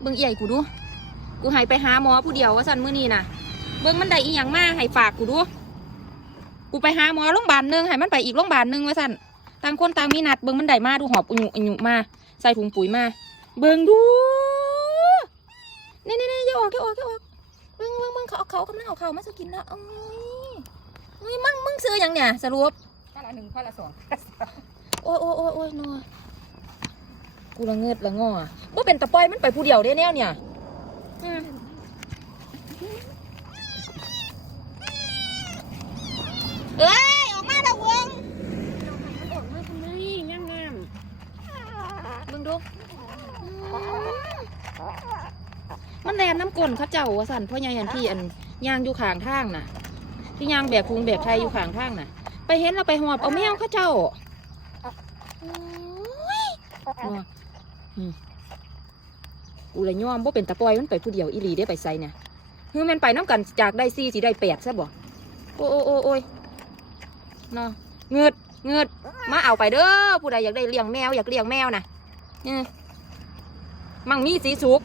เบิ่งใหญ่กูดู กูให้ไปหาหมอผู้เดียวว่าสั่นมื้อนี้น่ะ เบิ่งมันได้อีหยังมาให้ฝากกูดู กูไปหาหมอโรงพยาบาลหนึงให้มันไปอีกโรงพยาบาลหนึงว่าสั่นต่างคนต่างมีนัดเบิ่งมันได้มาดูหอบอุญุอุญุมา ใส่ถุงปุ๋ยมา เบิ่งดูนี่นี่นี่อย่าออกอย่าออกอย่าออกเบิ่งเบิ่งเบิ่งเขาเอาเขากำลังเอาเขามาสกินละเอ้ยเฮ้ยมึงมึงซื้อหยังเนี่ยสรุป ข้อละหนึ่งข้อละสอง โอ้ยโอ้ยโอ้ยโอ้ยนัว กูละเงิดละงอว่าเป็นตะปอยมันไปผู้เดียวได้แนวเนี่ยอืมเอ้ยออกมาดอกเวงออกมาคุณนี่งามงามเบิ่งดูอืมมันแลนน้ำกลนเขาเจ้าว่าสั่นพ่อใหญ่อันที่อันย่างอยู่ข้างทางน่ะ ที่ย่างแบกพุงแบกไทยอยู่ข้างทางน่ะ ไปเห็นเราไปหอบเอาแมวเขาเจ้าโอุไรย่อมว่าเป็นตะปอยมันไปผู้เดียวอีหลีได้ไปไซเนี่ยคือมันไปน้ำกันจากได้สี่สีได้แปดใช่บ่โอ้โอ้โอ้โอ้ยเนาะเงืดเงืดมาเอาไปเด้อผู้ใดอยากได้เลี้ยงแมวอยากเลี้ยงแมวน่ะเออมั่งมีสีสุก